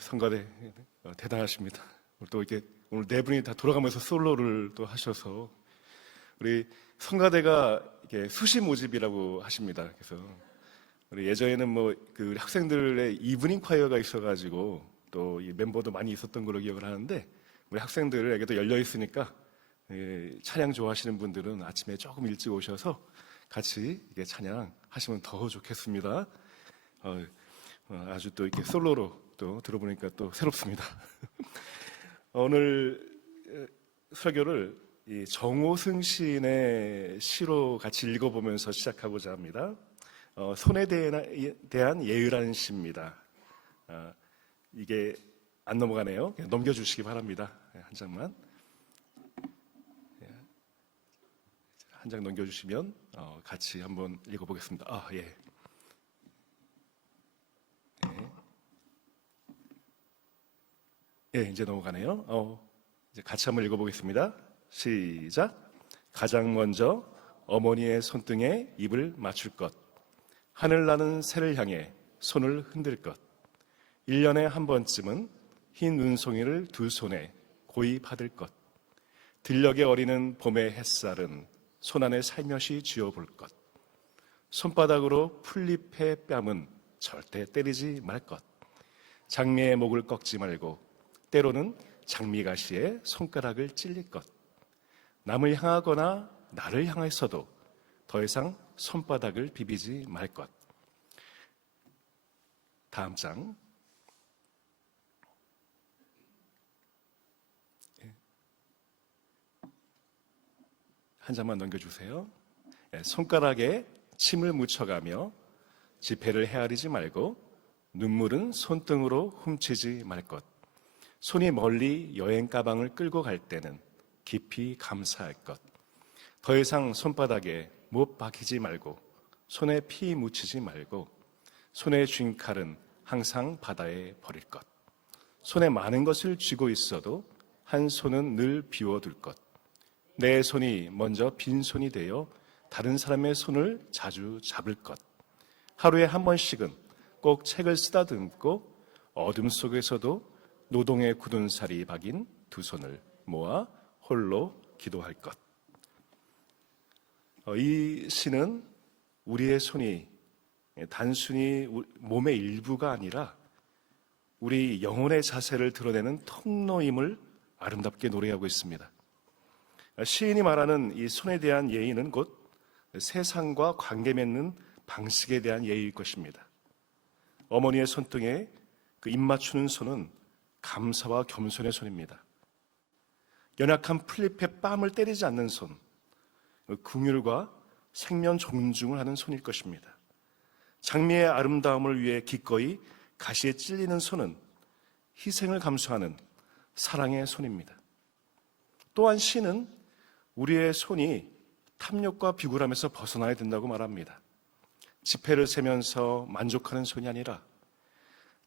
성가대 대단하십니다. 또 이렇게 오늘 네 분이 다 돌아가면서 솔로를 또 하셔서 우리 성가대가 이게 수시 모집이라고 하십니다. 그래서 우리 예전에는 뭐 그 학생들의 이브닝 콰이어가 있어가지고 또 이 멤버도 많이 있었던 걸로 기억을 하는데 우리 학생들에게도 열려 있으니까 찬양 좋아하시는 분들은 아침에 조금 일찍 오셔서 같이 이게 찬양 하시면 더 좋겠습니다. 아주 또 이렇게 솔로로 또 들어보니까 또 새롭습니다. 오늘 설교를 이 정호승 시인의 시로 같이 읽어보면서 시작하고자 합니다. 손에 대한 예의라는 시입니다. 이게 안 넘어가네요. 그냥 넘겨주시기 바랍니다. 한 장만. 한 장 넘겨주시면 같이 한번 읽어보겠습니다. 예. 예, 이제 넘어가네요. 이제 같이 한번 읽어보겠습니다. 시작. 가장 먼저 어머니의 손등에 입을 맞출 것. 하늘 나는 새를 향해 손을 흔들 것. 1년에 한 번쯤은 흰 눈송이를 두 손에 고이 받을 것. 들녘에 어리는 봄의 햇살은 손 안에 살며시 쥐어볼 것. 손바닥으로 풀잎의 뺨은 절대 때리지 말 것. 장미의 목을 꺾지 말고 때로는 장미가시에 손가락을 찔릴 것. 남을 향하거나 나를 향해서도 더 이상 손바닥을 비비지 말 것. 다음 장. 한 장만 넘겨주세요. 손가락에 침을 묻혀가며 지폐를 헤아리지 말고 눈물은 손등으로 훔치지 말 것. 손이 멀리 여행 가방을 끌고 갈 때는 깊이 감사할 것. 더 이상 손바닥에 못 박히지 말고 손에 피 묻히지 말고 손에 쥔 칼은 항상 바다에 버릴 것. 손에 많은 것을 쥐고 있어도 한 손은 늘 비워둘 것. 내 손이 먼저 빈손이 되어 다른 사람의 손을 자주 잡을 것. 하루에 한 번씩은 꼭 책을 쓰다듬고 어둠 속에서도 노동의 굳은 살이 박인 두 손을 모아 홀로 기도할 것. 이 시는 우리의 손이 단순히 몸의 일부가 아니라 우리 영혼의 자세를 드러내는 통로임을 아름답게 노래하고 있습니다. 시인이 말하는 이 손에 대한 예의는 곧 세상과 관계 맺는 방식에 대한 예의일 것입니다. 어머니의 손등에 그 입 맞추는 손은 감사와 겸손의 손입니다. 연약한 풀잎의 뺨을 때리지 않는 손, 긍휼과 생명 존중을 하는 손일 것입니다. 장미의 아름다움을 위해 기꺼이 가시에 찔리는 손은 희생을 감수하는 사랑의 손입니다. 또한 시는 우리의 손이 탐욕과 비굴함에서 벗어나야 된다고 말합니다. 지폐를 세면서 만족하는 손이 아니라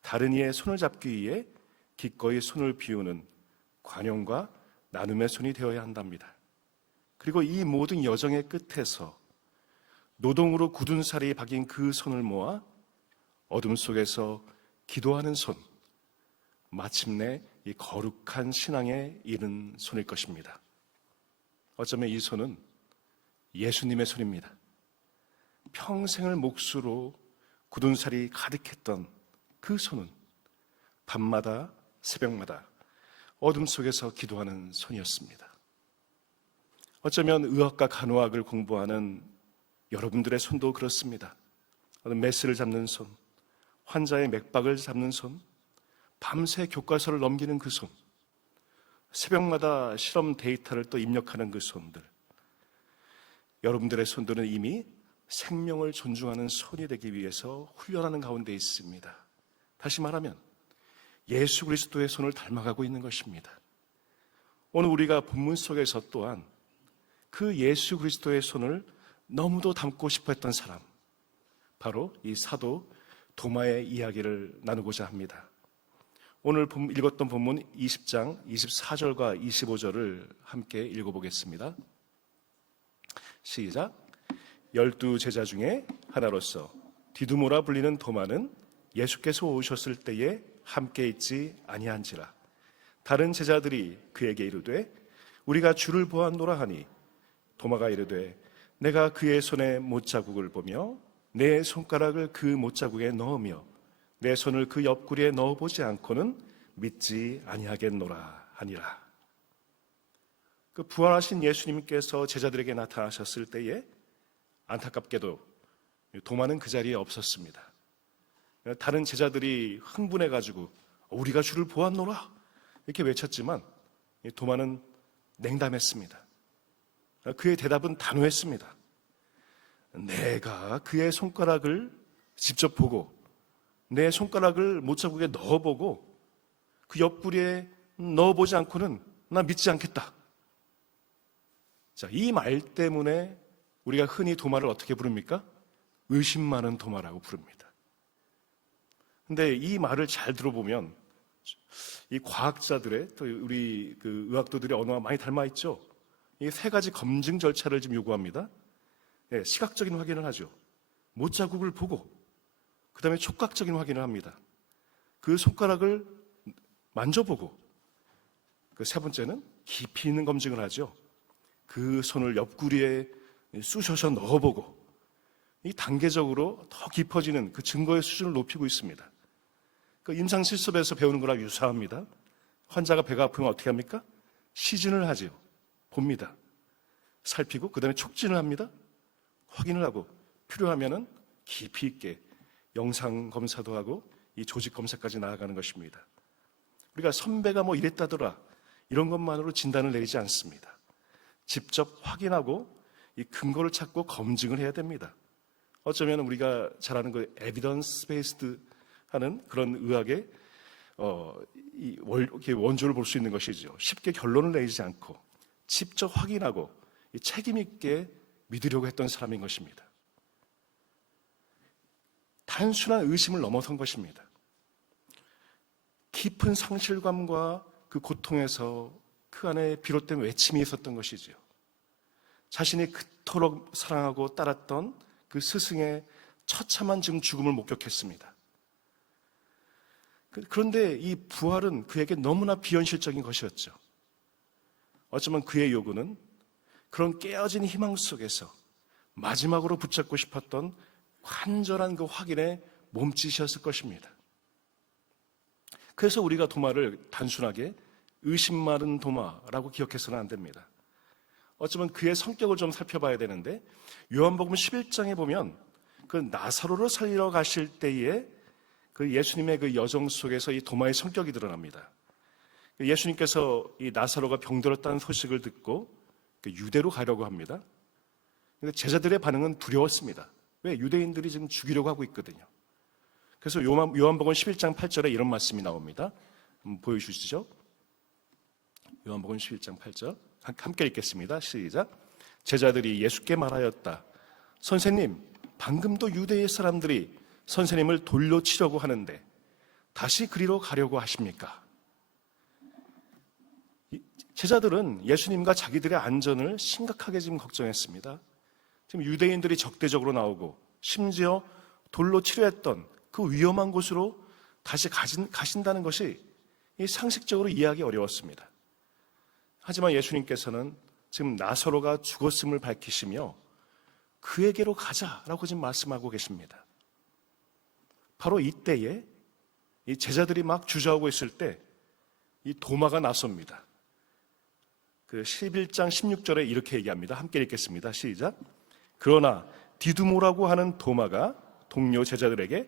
다른 이의 손을 잡기 위해 기꺼이 손을 비우는 관용과 나눔의 손이 되어야 한답니다. 그리고 이 모든 여정의 끝에서 노동으로 굳은 살이 박인 그 손을 모아 어둠 속에서 기도하는 손, 마침내 이 거룩한 신앙에 이른 손일 것입니다. 어쩌면 이 손은 예수님의 손입니다. 평생을 몫으로 굳은 살이 가득했던 그 손은 밤마다 새벽마다 어둠 속에서 기도하는 손이었습니다. 어쩌면 의학과 간호학을 공부하는 여러분들의 손도 그렇습니다. 메스를 잡는 손, 환자의 맥박을 잡는 손, 밤새 교과서를 넘기는 그 손, 새벽마다 실험 데이터를 또 입력하는 그 손들. 여러분들의 손들은 이미 생명을 존중하는 손이 되기 위해서 훈련하는 가운데 있습니다. 다시 말하면 예수 그리스도의 손을 닮아가고 있는 것입니다. 오늘 우리가 본문 속에서 또한 그 예수 그리스도의 손을 너무도 닮고 싶어 했던 사람, 바로 이 사도 도마의 이야기를 나누고자 합니다. 오늘 읽었던 본문 20장 24절과 25절을 함께 읽어보겠습니다. 시작. 12 제자 중에 하나로서 디두모라 불리는 도마는 예수께서 오셨을 때에 함께 있지 아니한지라. 다른 제자들이 그에게 이르되 우리가 주를 보았노라 하니 도마가 이르되 내가 그의 손에 못자국을 보며 내 손가락을 그 못자국에 넣으며 내 손을 그 옆구리에 넣어보지 않고는 믿지 아니하겠노라 하니라. 그 부활하신 예수님께서 제자들에게 나타나셨을 때에 안타깝게도 도마는 그 자리에 없었습니다. 다른 제자들이 흥분해가지고 우리가 주를 보았노라 이렇게 외쳤지만 도마는 냉담했습니다. 그의 대답은 단호했습니다. 내가 그의 손가락을 직접 보고 내 손가락을 못자국에 넣어보고 그 옆구리에 넣어보지 않고는 나 믿지 않겠다. 자, 이 말 때문에 우리가 흔히 도마를 어떻게 부릅니까? 의심 많은 도마라고 부릅니다. 근데 이 말을 잘 들어보면 이 과학자들의 또 우리 그 의학도들의 언어와 많이 닮아 있죠. 이 세 가지 검증 절차를 지금 요구합니다. 네, 시각적인 확인을 하죠. 못자국을 보고 그 다음에 촉각적인 확인을 합니다. 그 손가락을 만져보고 그 세 번째는 깊이 있는 검증을 하죠. 그 손을 옆구리에 쑤셔서 넣어보고 이 단계적으로 더 깊어지는 그 증거의 수준을 높이고 있습니다. 그 임상실습에서 배우는 거랑 유사합니다. 환자가 배가 아프면 어떻게 합니까? 시진을 하죠. 봅니다. 살피고 그 다음에 촉진을 합니다. 확인을 하고 필요하면은 깊이 있게 영상 검사도 하고 이 조직 검사까지 나아가는 것입니다. 우리가 선배가 뭐 이랬다더라 이런 것만으로 진단을 내리지 않습니다. 직접 확인하고 이 근거를 찾고 검증을 해야 됩니다. 어쩌면 우리가 잘 아는 그 에비던스 베이스드 하는 그런 의학의 원조를 볼 수 있는 것이죠. 쉽게 결론을 내리지 않고 직접 확인하고 책임 있게 믿으려고 했던 사람인 것입니다. 단순한 의심을 넘어선 것입니다. 깊은 상실감과 그 고통에서 그 안에 비롯된 외침이 있었던 것이죠. 자신이 그토록 사랑하고 따랐던 그 스승의 처참한 지금 죽음을 목격했습니다. 그런데 이 부활은 그에게 너무나 비현실적인 것이었죠. 어쩌면 그의 요구는 그런 깨어진 희망 속에서 마지막으로 붙잡고 싶었던 간절한 그 확인의 몸짓이었을 것입니다. 그래서 우리가 도마를 단순하게 의심 많은 도마라고 기억해서는 안 됩니다. 어쩌면 그의 성격을 좀 살펴봐야 되는데 요한복음 11장에 보면 그 나사로를 살리러 가실 때에 그 예수님의 그 여정 속에서 이 도마의 성격이 드러납니다. 예수님께서 이 나사로가 병들었다는 소식을 듣고 유대로 가려고 합니다. 제자들의 반응은 두려웠습니다. 왜? 유대인들이 지금 죽이려고 하고 있거든요. 그래서 요한복음 11장 8절에 이런 말씀이 나옵니다. 보여주시죠. 요한복음 11장 8절 함께 읽겠습니다. 시작. 제자들이 예수께 말하였다. 선생님, 방금도 유대의 사람들이 선생님을 돌로 치려고 하는데 다시 그리로 가려고 하십니까? 제자들은 예수님과 자기들의 안전을 심각하게 지금 걱정했습니다. 지금 유대인들이 적대적으로 나오고 심지어 돌로 치려했던 그 위험한 곳으로 다시 가신다는 것이 상식적으로 이해하기 어려웠습니다. 하지만 예수님께서는 지금 나사로가 죽었음을 밝히시며 그에게로 가자라고 지금 말씀하고 계십니다. 바로 이때에 이 제자들이 막 주저하고 있을 때 이 도마가 나섭니다. 그 11장 16절에 이렇게 얘기합니다. 함께 읽겠습니다. 시작. 그러나 디두모라고 하는 도마가 동료 제자들에게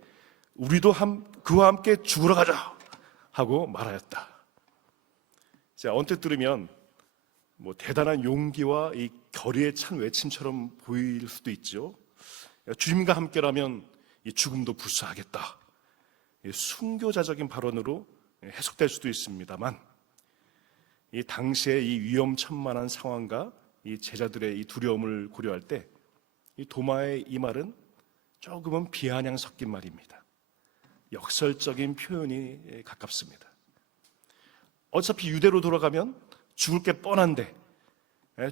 우리도 그와 함께 죽으러 가자 하고 말하였다. 자, 언뜻 들으면 뭐 대단한 용기와 이 결의에 찬 외침처럼 보일 수도 있죠. 주님과 함께라면 이 죽음도 불사하겠다. 순교자적인 발언으로 해석될 수도 있습니다만 이 당시의 이 위험천만한 상황과 이 제자들의 이 두려움을 고려할 때 이 도마의 이 말은 조금은 비아냥 섞인 말입니다. 역설적인 표현이 가깝습니다. 어차피 유대로 돌아가면 죽을 게 뻔한데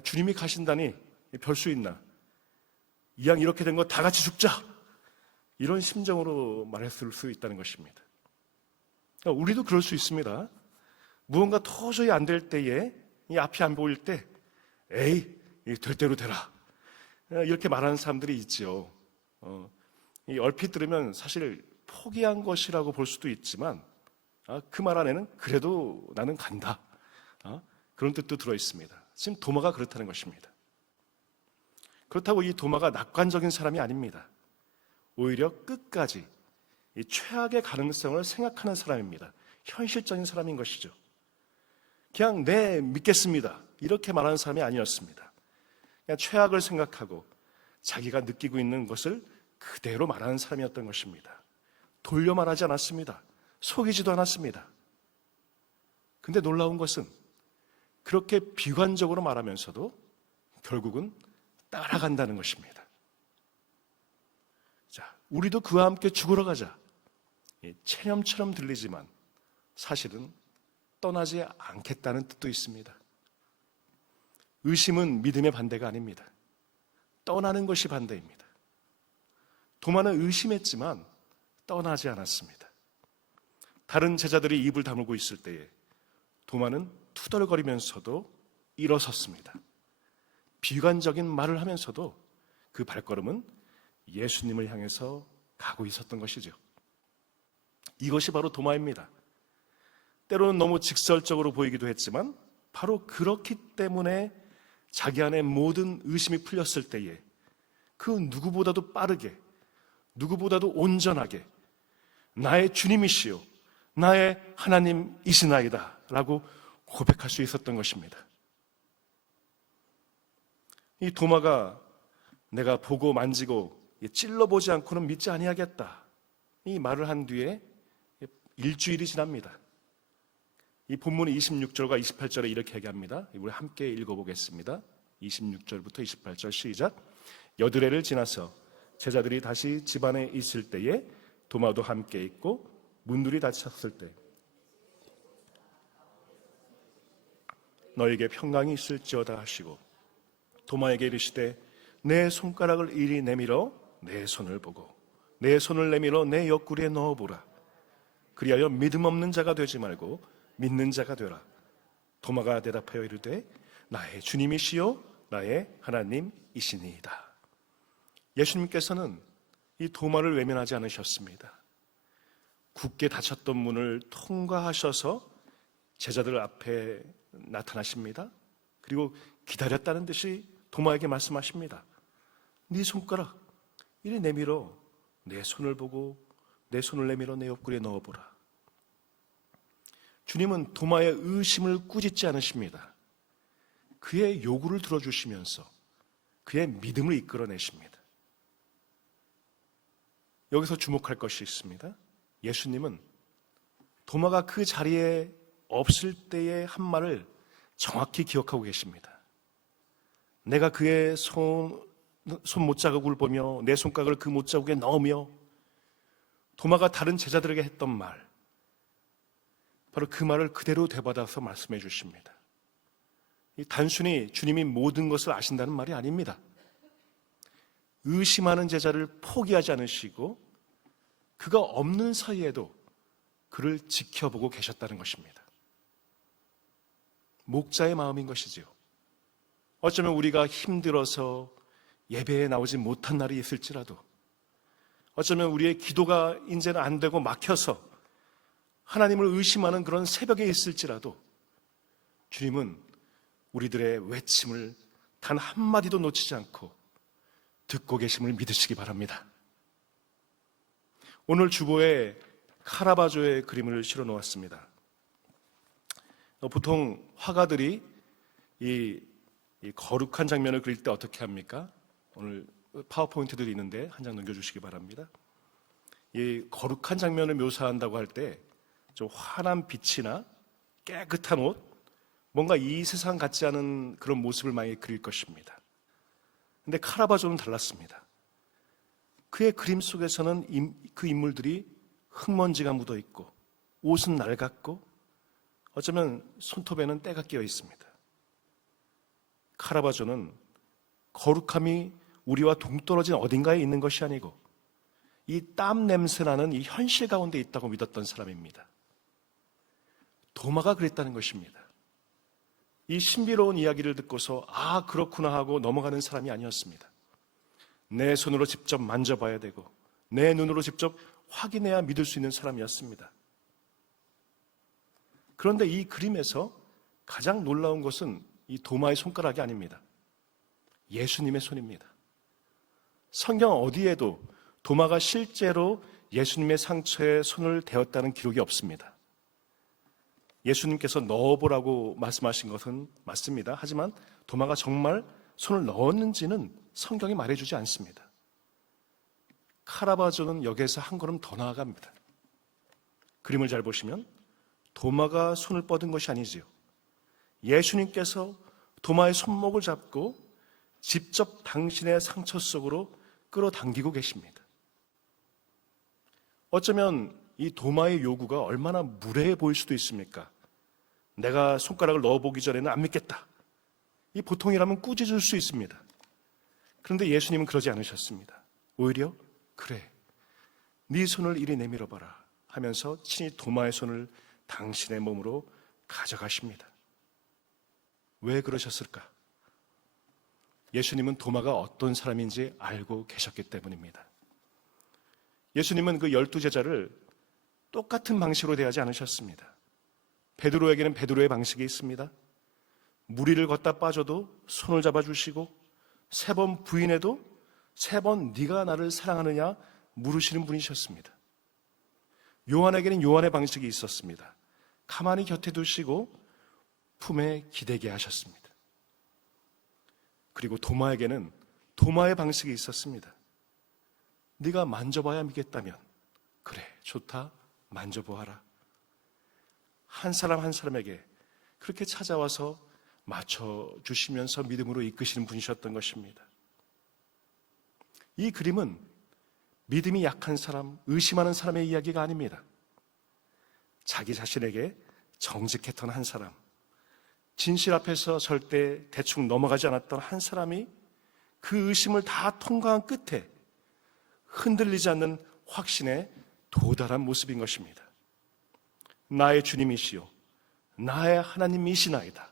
주님이 가신다니 별 수 있나? 이왕 이렇게 된 거 다 같이 죽자! 이런 심정으로 말했을 수 있다는 것입니다. 우리도 그럴 수 있습니다. 무언가 도저히 안 될 때에, 이 앞이 안 보일 때, 에이, 될 대로 되라, 이렇게 말하는 사람들이 있죠. 이 얼핏 들으면 사실 포기한 것이라고 볼 수도 있지만, 그 말 안에는 그래도 나는 간다, 그런 뜻도 들어 있습니다. 지금 도마가 그렇다는 것입니다. 그렇다고 이 도마가 낙관적인 사람이 아닙니다. 오히려 끝까지 이 최악의 가능성을 생각하는 사람입니다. 현실적인 사람인 것이죠. 그냥 네, 믿겠습니다, 이렇게 말하는 사람이 아니었습니다. 그냥 최악을 생각하고 자기가 느끼고 있는 것을 그대로 말하는 사람이었던 것입니다. 돌려 말하지 않았습니다. 속이지도 않았습니다. 근데 놀라운 것은 그렇게 비관적으로 말하면서도 결국은 따라간다는 것입니다. 자, 우리도 그와 함께 죽으러 가자, 체념처럼 들리지만 사실은 떠나지 않겠다는 뜻도 있습니다. 의심은 믿음의 반대가 아닙니다. 떠나는 것이 반대입니다. 도마는 의심했지만 떠나지 않았습니다. 다른 제자들이 입을 다물고 있을 때에 도마는 투덜거리면서도 일어섰습니다. 비관적인 말을 하면서도 그 발걸음은 예수님을 향해서 가고 있었던 것이죠. 이것이 바로 도마입니다. 때로는 너무 직설적으로 보이기도 했지만 바로 그렇기 때문에 자기 안에 모든 의심이 풀렸을 때에 그 누구보다도 빠르게, 누구보다도 온전하게 나의 주님이시요 나의 하나님이시나이다 라고 고백할 수 있었던 것입니다. 이 도마가 내가 보고 만지고 찔러보지 않고는 믿지 아니하겠다, 이 말을 한 뒤에 일주일이 지납니다. 이 본문이 26절과 28절에 이렇게 얘기합니다. 우리 함께 읽어보겠습니다. 26절부터 28절 시작. 여드레를 지나서 제자들이 다시 집안에 있을 때에 도마도 함께 있고 문들이 닫혔을 때 너에게 평강이 있을지어다 하시고 도마에게 이르시되 내 손가락을 이리 내밀어 내 손을 보고 내 손을 내밀어 내 옆구리에 넣어보라. 그리하여 믿음 없는 자가 되지 말고 믿는 자가 되라. 도마가 대답하여 이르되 나의 주님이시요 나의 하나님이시니이다. 예수님께서는 이 도마를 외면하지 않으셨습니다. 굳게 닫혔던 문을 통과하셔서 제자들 앞에 나타나십니다. 그리고 기다렸다는 듯이 도마에게 말씀하십니다. 네 손가락 이리 내밀어 내 손을 보고 내 손을 내밀어 내 옆구리에 넣어보라. 주님은 도마의 의심을 꾸짖지 않으십니다. 그의 요구를 들어주시면서 그의 믿음을 이끌어내십니다. 여기서 주목할 것이 있습니다. 예수님은 도마가 그 자리에 없을 때의 한 말을 정확히 기억하고 계십니다. 내가 그의 손 못자국을 보며 내 손가락을 그 못자국에 넣으며 도마가 다른 제자들에게 했던 말, 바로 그 말을 그대로 되받아서 말씀해 주십니다. 단순히 주님이 모든 것을 아신다는 말이 아닙니다. 의심하는 제자를 포기하지 않으시고 그가 없는 사이에도 그를 지켜보고 계셨다는 것입니다. 목자의 마음인 것이지요. 어쩌면 우리가 힘들어서 예배에 나오지 못한 날이 있을지라도, 어쩌면 우리의 기도가 이제는 안 되고 막혀서 하나님을 의심하는 그런 새벽에 있을지라도 주님은 우리들의 외침을 단 한마디도 놓치지 않고 듣고 계심을 믿으시기 바랍니다. 오늘 주보에 카라바조의 그림을 실어 놓았습니다. 보통 화가들이 이 거룩한 장면을 그릴 때 어떻게 합니까? 오늘 파워포인트들이 있는데 한 장 넘겨주시기 바랍니다. 이 거룩한 장면을 묘사한다고 할 때 좀 환한 빛이나 깨끗한 옷, 뭔가 이 세상 같지 않은 그런 모습을 많이 그릴 것입니다. 근데 카라바조는 달랐습니다. 그의 그림 속에서는 그 인물들이 흙먼지가 묻어 있고 옷은 낡았고 어쩌면 손톱에는 때가 끼어 있습니다. 카라바조는 거룩함이 우리와 동떨어진 어딘가에 있는 것이 아니고 이 땀 냄새나는 이 현실 가운데 있다고 믿었던 사람입니다. 도마가 그랬다는 것입니다. 이 신비로운 이야기를 듣고서 아, 그렇구나 하고 넘어가는 사람이 아니었습니다. 내 손으로 직접 만져봐야 되고 내 눈으로 직접 확인해야 믿을 수 있는 사람이었습니다. 그런데 이 그림에서 가장 놀라운 것은 이 도마의 손가락이 아닙니다. 예수님의 손입니다. 성경 어디에도 도마가 실제로 예수님의 상처에 손을 대었다는 기록이 없습니다. 예수님께서 넣어보라고 말씀하신 것은 맞습니다. 하지만 도마가 정말 손을 넣었는지는 성경이 말해주지 않습니다. 카라바조는 여기에서 한 걸음 더 나아갑니다. 그림을 잘 보시면 도마가 손을 뻗은 것이 아니지요. 예수님께서 도마의 손목을 잡고 직접 당신의 상처 속으로 끌어당기고 계십니다. 어쩌면 이 도마의 요구가 얼마나 무례해 보일 수도 있습니까? 내가 손가락을 넣어보기 전에는 안 믿겠다. 이 보통이라면 꾸짖을 수 있습니다. 그런데 예수님은 그러지 않으셨습니다. 오히려 그래, 네 손을 이리 내밀어봐라 하면서 친히 도마의 손을 당신의 몸으로 가져가십니다. 왜 그러셨을까? 예수님은 도마가 어떤 사람인지 알고 계셨기 때문입니다. 예수님은 그 12제자를 똑같은 방식으로 대하지 않으셨습니다. 베드로에게는 베드로의 방식이 있습니다. 무리를 걷다 빠져도 손을 잡아주시고 3번 부인해도 3번 네가 나를 사랑하느냐 물으시는 분이셨습니다. 요한에게는 요한의 방식이 있었습니다. 가만히 곁에 두시고 품에 기대게 하셨습니다. 그리고 도마에게는 도마의 방식이 있었습니다. 네가 만져봐야 믿겠다면 그래, 좋다, 만져보아라. 한 사람 한 사람에게 그렇게 찾아와서 맞춰주시면서 믿음으로 이끄시는 분이셨던 것입니다. 이 그림은 믿음이 약한 사람, 의심하는 사람의 이야기가 아닙니다. 자기 자신에게 정직했던 한 사람, 진실 앞에서 절대 대충 넘어가지 않았던 한 사람이 그 의심을 다 통과한 끝에 흔들리지 않는 확신에 도달한 모습인 것입니다. 나의 주님이시요 나의 하나님이시나이다.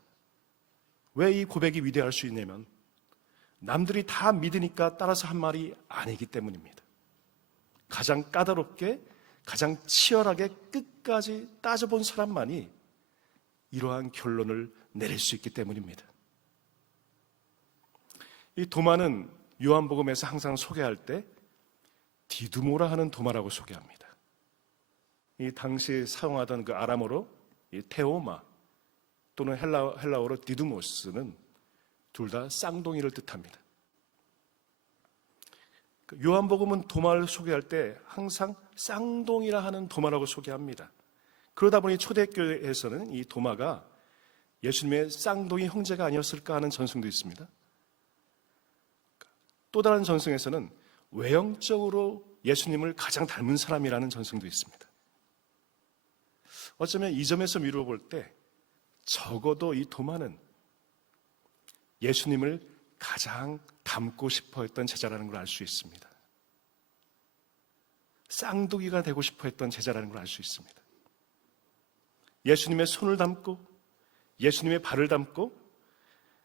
왜 이 고백이 위대할 수 있냐면 남들이 다 믿으니까 따라서 한 말이 아니기 때문입니다. 가장 까다롭게, 가장 치열하게 끝까지 따져본 사람만이 이러한 결론을 내릴 수 있기 때문입니다. 이 도마는 요한복음에서 항상 소개할 때 디두모라 하는 도마라고 소개합니다. 이 당시 사용하던 그 아람어로 이 테오마 또는 헬라어로 디두모스는 둘 다 쌍둥이를 뜻합니다. 요한복음은 도마를 소개할 때 항상 쌍둥이라 하는 도마라고 소개합니다. 그러다 보니 초대교회에서는 이 도마가 예수님의 쌍둥이 형제가 아니었을까 하는 전승도 있습니다. 또 다른 전승에서는 외형적으로 예수님을 가장 닮은 사람이라는 전승도 있습니다. 어쩌면 이 점에서 미루어 볼 때 적어도 이 도마는 예수님을 가장 닮고 싶어 했던 제자라는 걸 알 수 있습니다. 쌍둥이가 되고 싶어 했던 제자라는 걸 알 수 있습니다. 예수님의 손을 담고 예수님의 발을 담고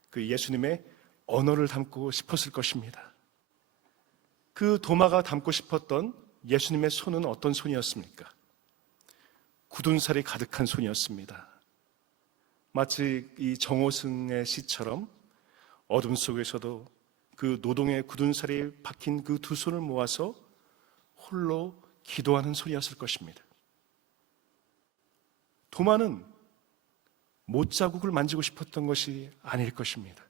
그 예수님의 언어를 담고 싶었을 것입니다. 그 도마가 담고 싶었던 예수님의 손은 어떤 손이었습니까? 굳은 살이 가득한 손이었습니다. 마치 이 정오승의 시처럼 어둠 속에서도 그 노동의 굳은 살이 박힌 그 두 손을 모아서 홀로 기도하는 손이었을 것입니다. 도마는 못자국을 만지고 싶었던 것이 아닐 것입니다.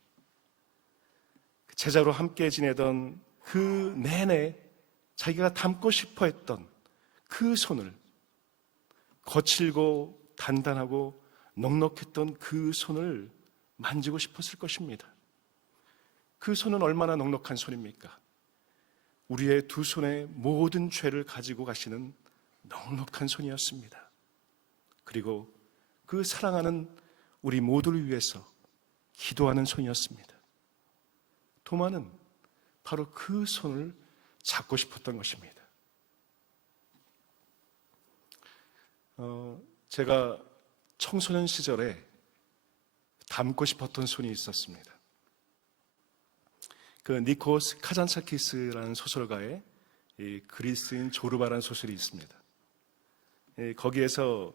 제자로 함께 지내던 그 내내 자기가 담고 싶어 했던 그 손을, 거칠고 단단하고 넉넉했던 그 손을 만지고 싶었을 것입니다. 그 손은 얼마나 넉넉한 손입니까? 우리의 두 손의 모든 죄를 가지고 가시는 넉넉한 손이었습니다. 그리고 그 사랑하는 우리 모두를 위해서 기도하는 손이었습니다. 도마는 바로 그 손을 잡고 싶었던 것입니다. 제가 청소년 시절에 닮고 싶었던 손이 있었습니다. 그 니코스 카잔차키스라는 소설가의 이 그리스인 조르바라는 소설이 있습니다. 거기에서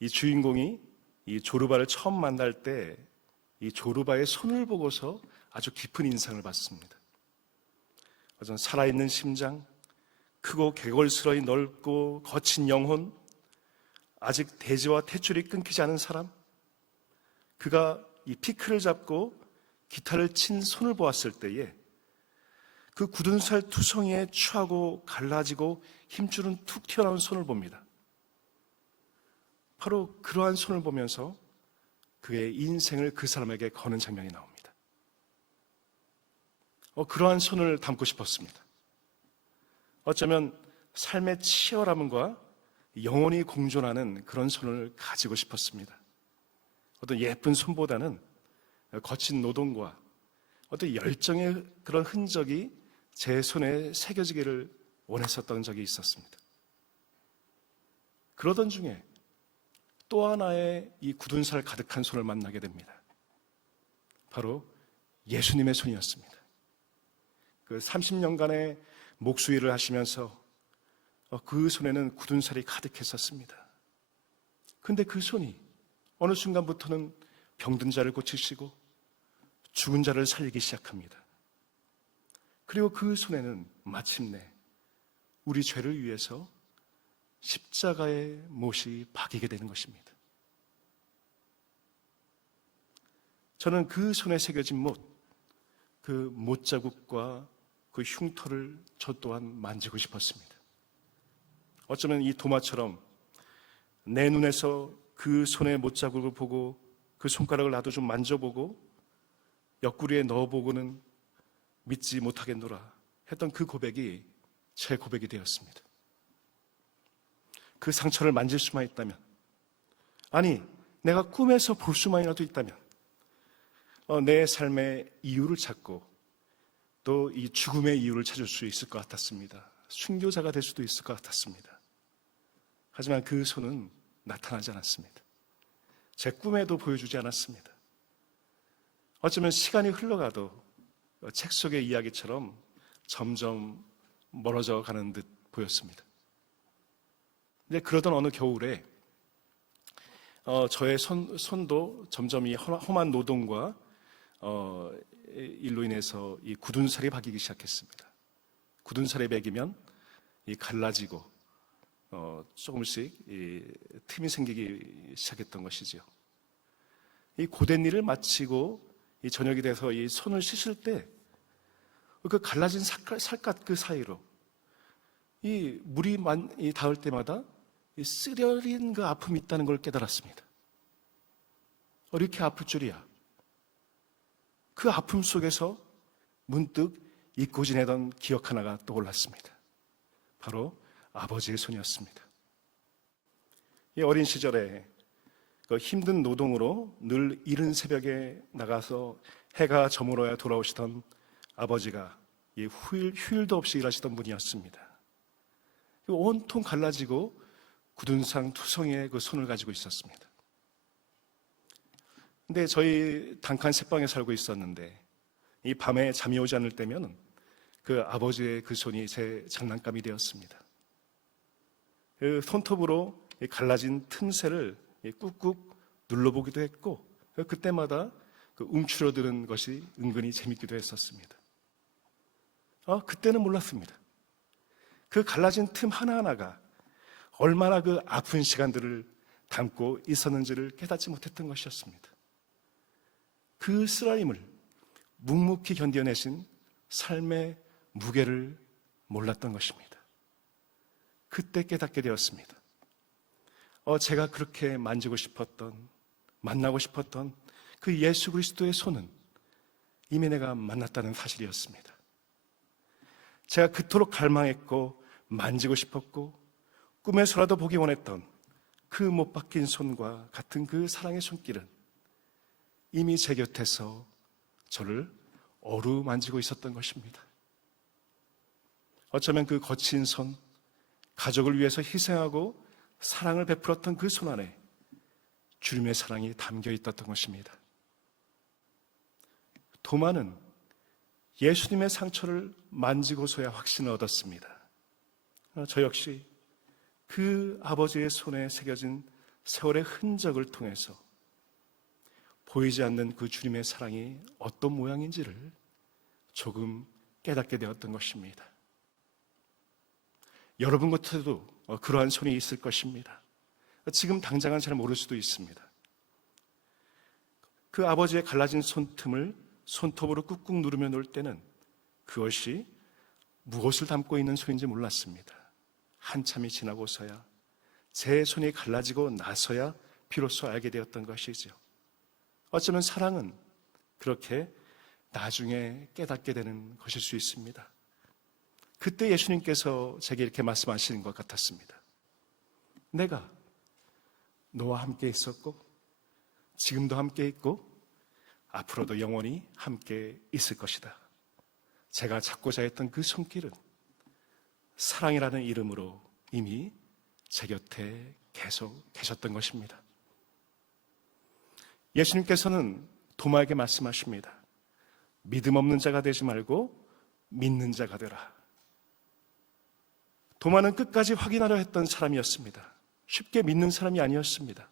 이 주인공이 이 조르바를 처음 만날 때 이 조르바의 손을 보고서 아주 깊은 인상을 받습니다. 어떤 살아있는 심장, 크고 개걸스러이 넓고 거친 영혼, 아직 대지와 탯줄이 끊기지 않은 사람, 그가 이 피크를 잡고 기타를 친 손을 보았을 때에 그 굳은 살 투성이에 추하고 갈라지고 힘줄은 툭 튀어나온 손을 봅니다. 바로 그러한 손을 보면서 그의 인생을 그 사람에게 거는 장면이 나옵니다. 그러한 손을 담고 싶었습니다. 어쩌면 삶의 치열함과 영혼이 공존하는 그런 손을 가지고 싶었습니다. 어떤 예쁜 손보다는 거친 노동과 어떤 열정의 그런 흔적이 제 손에 새겨지기를 원했었던 적이 있었습니다. 그러던 중에 또 하나의 이 굳은 살 가득한 손을 만나게 됩니다. 바로 예수님의 손이었습니다. 그 30년간의 목수일을 하시면서 그 손에는 굳은 살이 가득했었습니다. 근데 그 손이 어느 순간부터는 병든 자를 고치시고 죽은 자를 살리기 시작합니다. 그리고 그 손에는 마침내 우리 죄를 위해서 십자가의 못이 박이게 되는 것입니다. 저는 그 손에 새겨진 못, 그 못자국과 그 흉터를 저 또한 만지고 싶었습니다. 어쩌면 이 도마처럼 내 눈에서 그 손의 못자국을 보고 그 손가락을 나도 좀 만져보고 옆구리에 넣어보고는 믿지 못하겠노라 했던 그 고백이 제 고백이 되었습니다. 그 상처를 만질 수만 있다면, 아니 내가 꿈에서 볼 수만이라도 있다면 내 삶의 이유를 찾고 또 이 죽음의 이유를 찾을 수 있을 것 같았습니다. 순교자가 될 수도 있을 것 같았습니다. 하지만 그 손은 나타나지 않았습니다. 제 꿈에도 보여주지 않았습니다. 어쩌면 시간이 흘러가도 책 속의 이야기처럼 점점 멀어져 가는 듯 보였습니다. 근데 그러던 어느 겨울에 저의 손도 점점 이 험한 노동과 일로 인해서 이 굳은 살이 박이기 시작했습니다. 굳은 살이 박이면 이 갈라지고 조금씩 이 틈이 생기기 시작했던 것이죠. 이 고된 일을 마치고 이 저녁이 돼서 이 손을 씻을 때 그 갈라진 살갗 그 사이로 이 물이 닿을 때마다 이 쓰려린 그 아픔이 있다는 걸 깨달았습니다. 이렇게 아플 줄이야. 그 아픔 속에서 문득 잊고 지내던 기억 하나가 떠올랐습니다. 바로 아버지의 손이었습니다. 이 어린 시절에 그 힘든 노동으로 늘 이른 새벽에 나가서 해가 저물어야 돌아오시던 아버지가 이 휴일도 없이 일하시던 분이었습니다. 온통 갈라지고 굳은 상 투성이의 그 손을 가지고 있었습니다. 근데 저희 단칸 새방에 살고 있었는데 이 밤에 잠이 오지 않을 때면 그 아버지의 그 손이 제 장난감이 되었습니다. 그 손톱으로 갈라진 틈새를 꾹꾹 눌러보기도 했고 그때마다 그 움츠러드는 것이 은근히 재밌기도 했었습니다. 그때는 몰랐습니다. 그 갈라진 틈 하나하나가 얼마나 그 아픈 시간들을 담고 있었는지를 깨닫지 못했던 것이었습니다. 그 쓰라림을 묵묵히 견뎌내신 삶의 무게를 몰랐던 것입니다. 그때 깨닫게 되었습니다. 제가 그렇게 만지고 싶었던, 만나고 싶었던 그 예수 그리스도의 손은 이미 내가 만났다는 사실이었습니다. 제가 그토록 갈망했고 만지고 싶었고 꿈에서라도 보기 원했던 그 못 박힌 손과 같은 그 사랑의 손길은 이미 제 곁에서 저를 어루만지고 있었던 것입니다. 어쩌면 그 거친 손, 가족을 위해서 희생하고 사랑을 베풀었던 그 손 안에 주님의 사랑이 담겨 있었던 것입니다. 도마는 예수님의 상처를 만지고서야 확신을 얻었습니다. 저 역시 그 아버지의 손에 새겨진 세월의 흔적을 통해서 보이지 않는 그 주님의 사랑이 어떤 모양인지를 조금 깨닫게 되었던 것입니다. 여러분 곁에도 그러한 손이 있을 것입니다. 지금 당장은 잘 모를 수도 있습니다. 그 아버지의 갈라진 손틈을 손톱으로 꾹꾹 누르며 놀 때는 그것이 무엇을 담고 있는 손인지 몰랐습니다. 한참이 지나고서야 제 손이 갈라지고 나서야 비로소 알게 되었던 것이죠. 어쩌면 사랑은 그렇게 나중에 깨닫게 되는 것일 수 있습니다. 그때 예수님께서 제게 이렇게 말씀하시는 것 같았습니다. 내가 너와 함께 있었고 지금도 함께 있고 앞으로도 영원히 함께 있을 것이다. 제가 찾고자 했던 그 손길은 사랑이라는 이름으로 이미 제 곁에 계속 계셨던 것입니다. 예수님께서는 도마에게 말씀하십니다. 믿음 없는 자가 되지 말고 믿는 자가 되라. 도마는 끝까지 확인하려 했던 사람이었습니다. 쉽게 믿는 사람이 아니었습니다.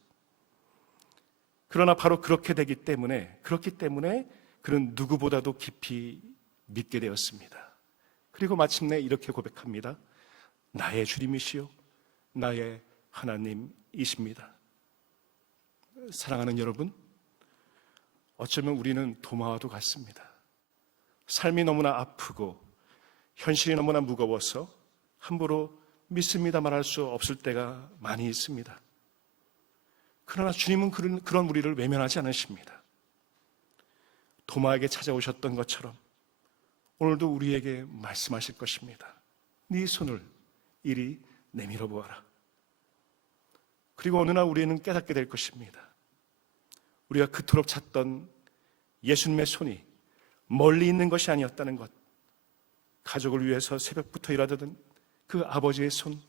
그러나 바로 그렇기 때문에 그는 누구보다도 깊이 믿게 되었습니다. 그리고 마침내 이렇게 고백합니다. 나의 주님이시요 나의 하나님이십니다. 사랑하는 여러분, 어쩌면 우리는 도마와도 같습니다. 삶이 너무나 아프고 현실이 너무나 무거워서 함부로 믿습니다 말할 수 없을 때가 많이 있습니다. 그러나 주님은 그런 우리를 외면하지 않으십니다. 도마에게 찾아오셨던 것처럼 오늘도 우리에게 말씀하실 것입니다. 네 손을 이리 내밀어 보아라. 그리고 어느 날 우리는 깨닫게 될 것입니다. 우리가 그토록 찾던 예수님의 손이 멀리 있는 것이 아니었다는 것, 가족을 위해서 새벽부터 일하던 그 아버지의 손,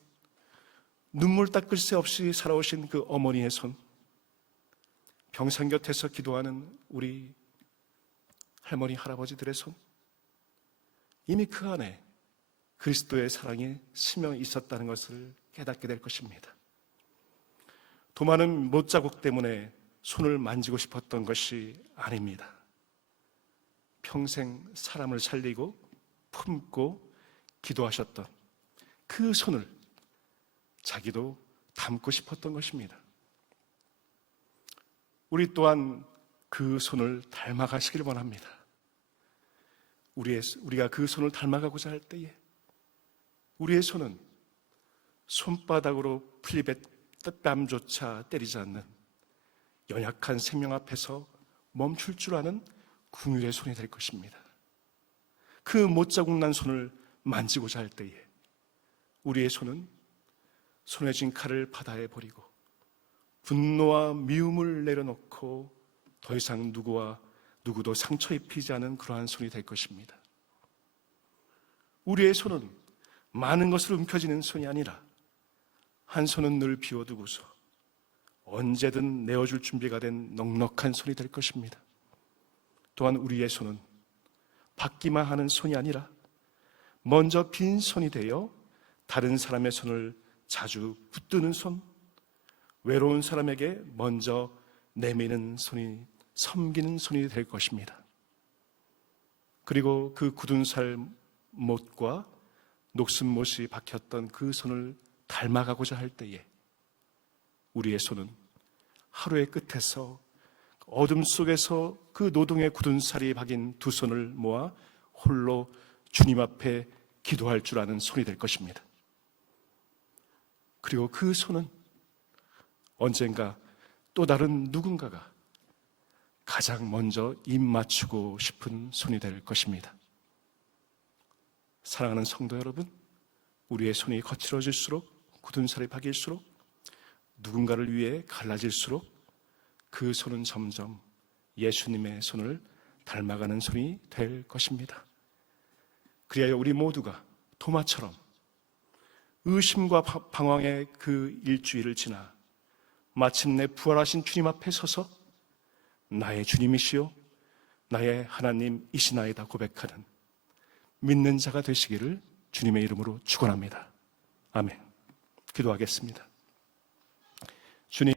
눈물 닦을 새 없이 살아오신 그 어머니의 손, 병상 곁에서 기도하는 우리 할머니, 할아버지들의 손, 이미 그 안에 그리스도의 사랑이 스며 있었다는 것을 깨닫게 될 것입니다. 도마는 못자국 때문에 손을 만지고 싶었던 것이 아닙니다. 평생 사람을 살리고 품고 기도하셨던 그 손을 자기도 담고 싶었던 것입니다. 우리 또한 그 손을 닮아가시길 원합니다. 우리가 그 손을 닮아가고자 할 때에 우리의 손은 손바닥으로 풀립의 땀조차 때리지 않는 연약한 생명 앞에서 멈출 줄 아는 긍휼의 손이 될 것입니다. 그 못자국 난 손을 만지고자 할 때에 우리의 손은 손에 쥔 칼을 바다에 버리고 분노와 미움을 내려놓고 더 이상 누구도 상처 입히지 않은 그러한 손이 될 것입니다. 우리의 손은 많은 것을 움켜쥐는 손이 아니라 한 손은 늘 비워두고서 언제든 내어줄 준비가 된 넉넉한 손이 될 것입니다. 또한 우리의 손은 받기만 하는 손이 아니라 먼저 빈 손이 되어 다른 사람의 손을 자주 붙드는 손, 외로운 사람에게 먼저 내미는 손이, 섬기는 손이 될 것입니다. 그리고 그 굳은 살 못과 녹슨 못이 박혔던 그 손을 닮아가고자 할 때에 우리의 손은 하루의 끝에서 어둠 속에서 그 노동의 굳은 살이 박인 두 손을 모아 홀로 주님 앞에 기도할 줄 아는 손이 될 것입니다. 그리고 그 손은 언젠가 또 다른 누군가가 가장 먼저 입 맞추고 싶은 손이 될 것입니다. 사랑하는 성도 여러분, 우리의 손이 거칠어질수록 굳은 살이 박일수록 누군가를 위해 갈라질수록 그 손은 점점 예수님의 손을 닮아가는 손이 될 것입니다. 그리하여 우리 모두가 도마처럼 의심과 방황의 그 일주일을 지나 마침내 부활하신 주님 앞에 서서 나의 주님이시요 나의 하나님이시나이다 고백하는 믿는 자가 되시기를 주님의 이름으로 축원합니다. 아멘. 기도하겠습니다.